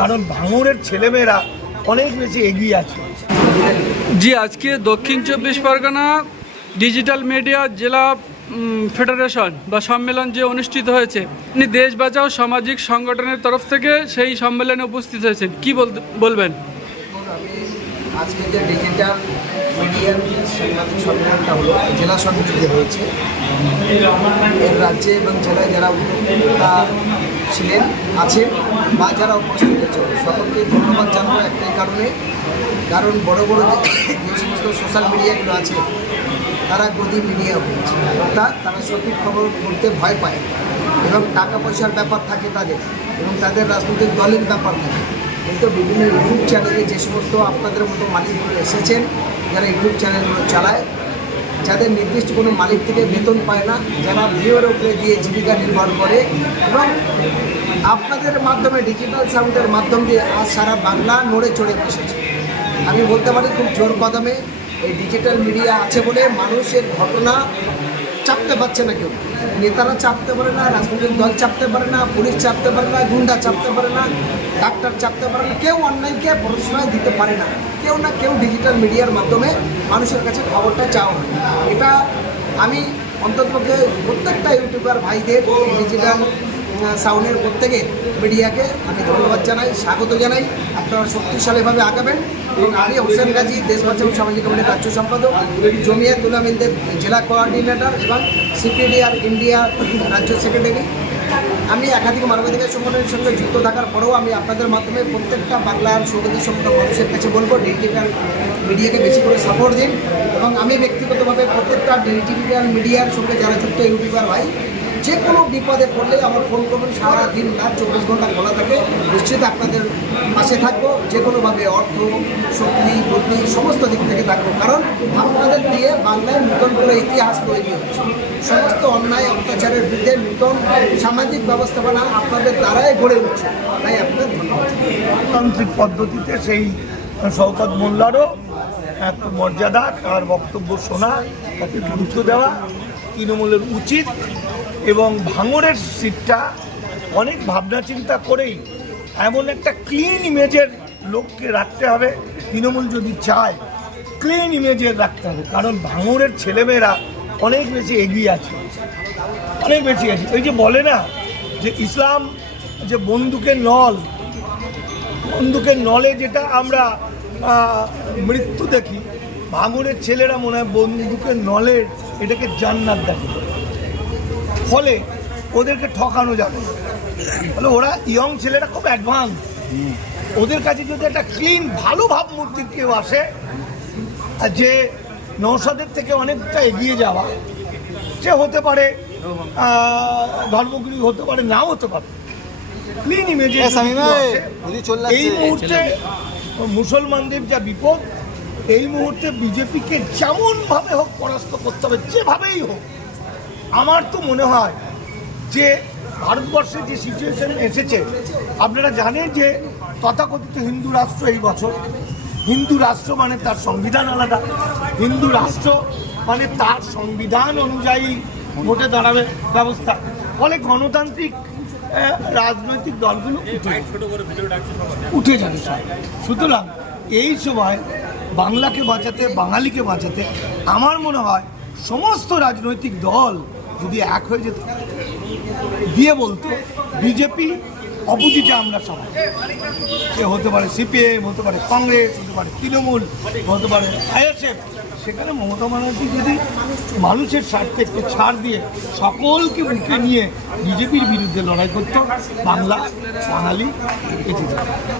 কারণ ভাঙড়ের ছেলেমেয়েরা অনেক বেশি এগিয়ে আছে। জি আজকে দক্ষিণ চব্বিশ পরগনা ডিজিটাল মিডিয়া জেলা ফেডারেশন বা সম্মেলন যে অনুষ্ঠিত হয়েছে আপনি দেশ বাঁচাও সামাজিক সংগঠনের তরফ থেকে সেই সম্মেলনে উপস্থিত হয়েছেন। কি বলবেন? আজকে যে ডিজিটাল মিডিয়ার সাংবাদিক সম্মেলনটা হলো জেলা সমিতিতে হয়েছে এর রাজ্যে এবং জেলায় যারা উদ্যোক্তা ছিলেন, আছেন বা যারা উপস্থিত হয়েছে সকলকে ধন্যবাদ জানাব একটাই কারণে, কারণ বড় বড় যে সমস্ত সোশ্যাল মিডিয়াগুলো আছে, তারা গদি মিডিয়া হয়েছে। অর্থাৎ তারা সঠিক খবর বলতে ভয় পায় এবং টাকা পয়সার ব্যাপার থাকে তাদের এবং তাদের রাজনৈতিক দলের ব্যাপার থাকে। কিন্তু বিভিন্ন ইউটিউব চ্যানেলে যে সমস্ত আপনাদের মতো মালিকগুলো এসেছেন, যারা ইউটিউব চ্যানেলগুলো চালায় যাদের নির্দিষ্ট কোনো মালিক থেকে বেতন পায় না, যারা ভিডিওর উপরে দিয়ে জীবিকা নির্ভর করে এবং আপনাদের মাধ্যমে ডিজিটাল সাউন্ডের মাধ্যম দিয়ে আজ সারা বাংলা নড়ে চড়ে বসেছে আমি বলতে পারি খুব জোর কদমে এই ডিজিটাল মিডিয়া আছে বলে মানুষের ঘটনা চাপতে পারছে না কেউ। নেতারা চাপতে পারে না, রাজনৈতিক দল চাপতে পারে না, পুলিশ চাপতে পারে না, গুন্ডা চাপতে পারে না, ডাক্তার চাপতে পারে না, কেউ অন্যায়কে প্রশ্রয় দিতে পারে না। কেউ না কেউ ডিজিটাল মিডিয়ার মাধ্যমে মানুষের কাছে খবরটা হয়। এটা আমি অন্ততপক্ষে প্রত্যেকটা ইউটিউবার ভাইদের ডিজিটাল সাউন্ডের প্রত্যেকে মিডিয়াকে আমি ধন্যবাদ জানাই, স্বাগত জানাই। আপনারা শক্তিশালীভাবে আগাবেন এবং আমি হোসেন গাজী, দেশ বাঁচাও সামাজিক কমিটির রাজ্য সম্পাদক, জমিয়া তুলামিনদের জেলা কোঅর্ডিনেটর এবং সিপিডিআর ইন্ডিয়া রাজ্য সেক্রেটারি আমি একাধিক মানবাধিকার সংগঠনের সঙ্গে যুক্ত থাকার পরেও আমি আপনাদের মাধ্যমে প্রত্যেকটা বাংলার সংগীত সম্পন্ন মানুষের কাছে বলব, ডিজিটাল মিডিয়াকে বেশি করে সাপোর্ট দিন। এবং আমি ব্যক্তিগতভাবে প্রত্যেকটা ডিজিটাল মিডিয়ার সঙ্গে যারা যুক্ত, ইউটিউবার ভাই যে কোনো বিপদে পড়লে আমার ফোন করবেন সারা দিন রাত চব্বিশ ঘণ্টা খোলা থাকে। নিশ্চিত আপনাদের পাশে থাকব যে কোনোভাবে অর্থ, শক্তি, বুদ্ধি, সমস্ত দিক থেকে থাকব। কারণ আপনাদের দিয়ে বাংলায় নতুন করে ইতিহাস তৈরি হচ্ছে। সমস্ত অন্যায়, অত্যাচারের বিরুদ্ধে নতুন সামাজিক ব্যবস্থাপনা আপনাদের দ্বারাই গড়ে উঠছে। তাই আপনাদের ধন্যবাদ। তান্ত্রিক পদ্ধতিতে সেই শওকত মোল্লারও এক মর্যাদা, তার বক্তব্য শোনা, তাকে গুরুত্ব দেওয়া তৃণমূলের উচিত এবং ভাঙরের সিটটা অনেক ভাবনা চিন্তা করেই এমন একটা ক্লিন ইমেজের লোককে রাখতে হবে, তৃণমূল যদি চায় ক্লিন ইমেজের রাখতে হবে, কারণ ভাঙড়ের ছেলেমেয়েরা অনেক বেশি এগিয়ে আছে, অনেক বেশি আছে। ওই যে বলে না যে ইসলাম যে বন্দুকের নল, বন্দুকের নলে যেটা আমরা মৃত্যু দেখি ভাঙুরের ছেলেরা মনে হয় বন্দুকের নলের এটাকে জান্নাত দেখে ফলে ওদেরকে ঠকানো যাবে। ফলে ওরা ইয়ং ছেলেরা খুব অ্যাডভান্স ওদের কাছে যদি একটা ক্লিন ভালো ভাবমূর্তির কেউ আসে আর যে নৌসাদের থেকে অনেকটা এগিয়ে যাওয়া সে হতে পারে আহ, ধর্মগুরু হতে পারে নাও হতে পারে। ক্লিন ইমেজে এই মুহূর্তে মুসলমানদের যা বিপদ এই মুহূর্তে বিজেপিকে যেমন ভাবে হোক পরাস্ত করতে হবে, যেভাবেই হোক, আমার তো মনে হয় যে ভারতবর্ষে যে সিচুয়েশন এসেছে, আপনারা জানেন যে তথাকথিত হিন্দু রাষ্ট্র এই বছর, হিন্দু রাষ্ট্র মানে তার সংবিধান আলাদা, হিন্দু রাষ্ট্র মানে তার সংবিধান অনুযায়ী ভোটে দাঁড়াবে ব্যবস্থা, ফলে গণতান্ত্রিক রাজনৈতিক দলগুলো। উঠে যাবে সুতরাং এই সময় বাংলাকে বাঁচাতে, বাঙালিকে বাঁচাতে আমার মনে হয় সমস্ত রাজনৈতিক দল যদি এক হয়ে যেত, দিয়ে বলতো, বিজেপি, অপোজিটে আমরা সবাই। সে হতে পারে সিপিএম, হতে পারে কংগ্রেস, হতে পারে তৃণমূল, হতে পারে আইএসএফ। সেখানে মমতা ব্যানার্জি যদি মানুষের স্বার্থে একটু ছাড় দিয়ে সকলকে মুখে নিয়ে বিজেপির বিরুদ্ধে লড়াই করতো, বাংলা বাঙালি এটি